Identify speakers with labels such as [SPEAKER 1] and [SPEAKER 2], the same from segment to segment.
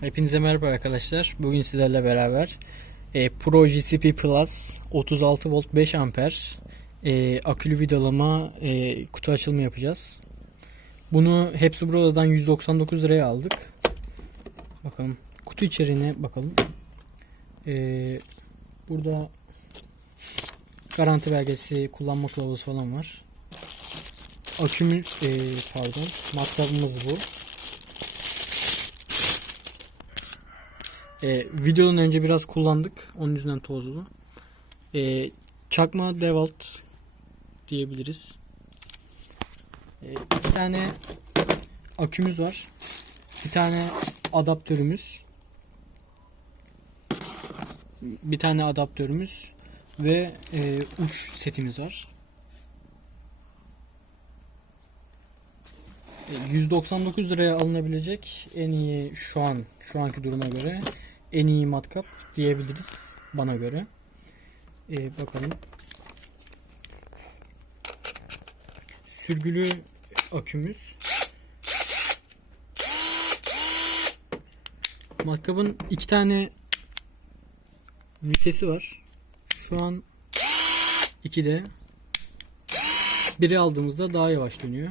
[SPEAKER 1] Hepinize merhaba arkadaşlar. Bugün sizlerle beraber e, Pro GCP Plus 36 volt 5 amper e, akülü vidalama e, kutu açılımı yapacağız. Bunu hepsi buradan 199 liraya aldık. Bakalım kutu içeriğine bakalım. E, burada garanti belgesi, kullanma kılavuzu falan var. Akümüz, e, pardon, matkabımız bu. E, videodan önce biraz kullandık. Onun yüzünden tozlu. E, çakma Devalt diyebiliriz. E, iki tane akümüz var. Bir tane adaptörümüz. Bir tane adaptörümüz ve e, uç setimiz var. 199 liraya alınabilecek en iyi şu an şu anki duruma göre en iyi matkap diyebiliriz bana göre. Ee, bakalım. Sürgülü akümüz. Matkapın iki tane vitesi var. Şu an 2'de. Biri aldığımızda daha yavaş dönüyor.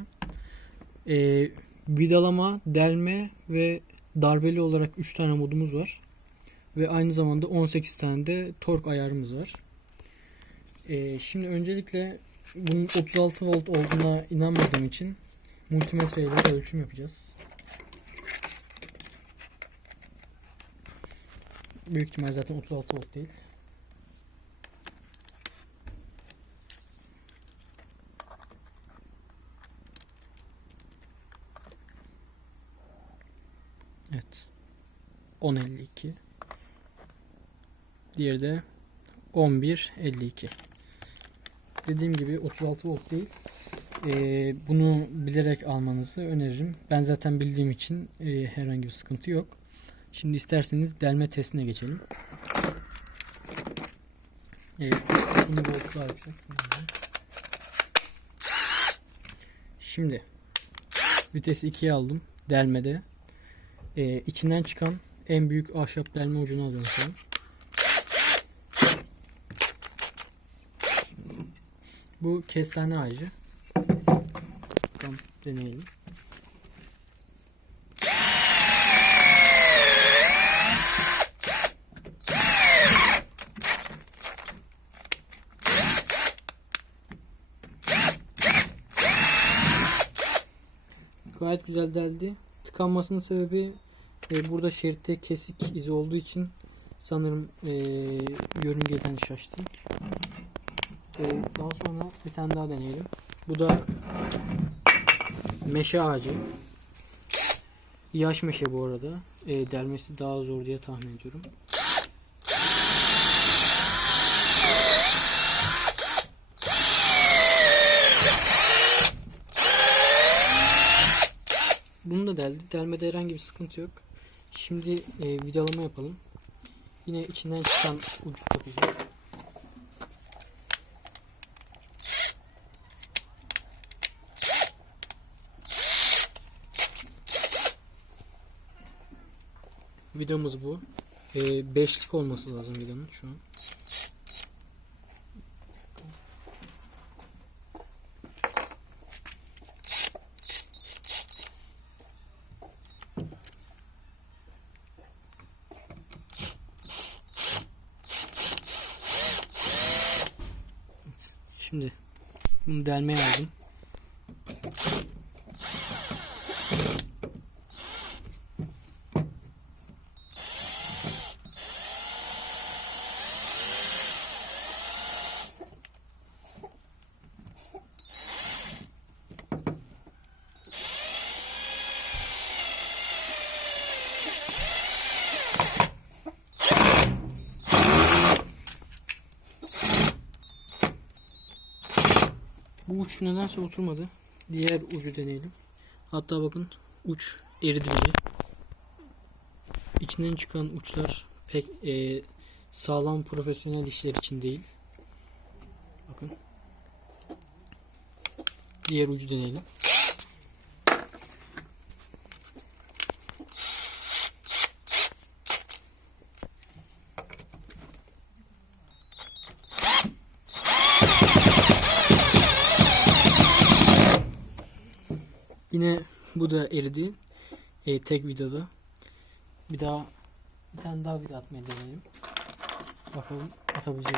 [SPEAKER 1] Ee, vidalama, delme ve darbeli olarak 3 tane modumuz var. Ve aynı zamanda 18 tane de tork ayarımız var. Ee, şimdi öncelikle bunun 36 volt olduğuna inanmadığım için multimetre ile ölçüm yapacağız. Büyük ihtimal zaten 36 volt değil. Evet. 1052. Diğeri de 1152. Dediğim gibi 36 volt değil. Ee, bunu bilerek almanızı öneririm. Ben zaten bildiğim için e, herhangi bir sıkıntı yok. Şimdi isterseniz delme testine geçelim. Evet. Bunu voltla yapacak. Şimdi vitesi 2'ye aldım delmede. Ee, içinden çıkan en büyük ahşap delme ucunu alıyorum şu an. Bu kestane ağacı. Bakalım deneyelim. Gayet güzel deldi. Tıkanmasının sebebi e, burada şeritte kesik izi olduğu için sanırım e, yörüngeden şaştı. Ee, daha sonra bir tane daha deneyelim. Bu da meşe ağacı. Yaş meşe bu arada. Ee, delmesi daha zor diye tahmin ediyorum. Bunu da deldi. Delmede herhangi bir sıkıntı yok. Şimdi e, vidalama yapalım. Yine içinden çıkan ucu takacağım. Videomuz bu. Ee, beşlik olması lazım videonun şu an. Şimdi bunu delmeye aldım. Uç nedense oturmadı. Diğer ucu deneyelim. Hatta bakın uç eridi bile. İçinden çıkan uçlar pek e, sağlam profesyonel işler için değil. Bakın. Diğer ucu deneyelim. you Yine bu da eridi. E, tek videoda. Bir daha bir tane daha video atmayı deneyelim. Bakalım atabilecek.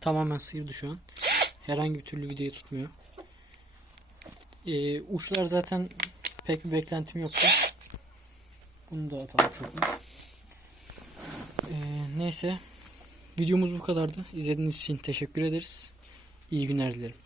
[SPEAKER 1] Tamamen sıyırdı şu an. Herhangi bir türlü videoyu tutmuyor. Ee, uçlar zaten pek bir beklentim yoktu. Bunu da atalım çok? Ee, neyse. Videomuz bu kadardı. İzlediğiniz için teşekkür ederiz. İyi günler dilerim.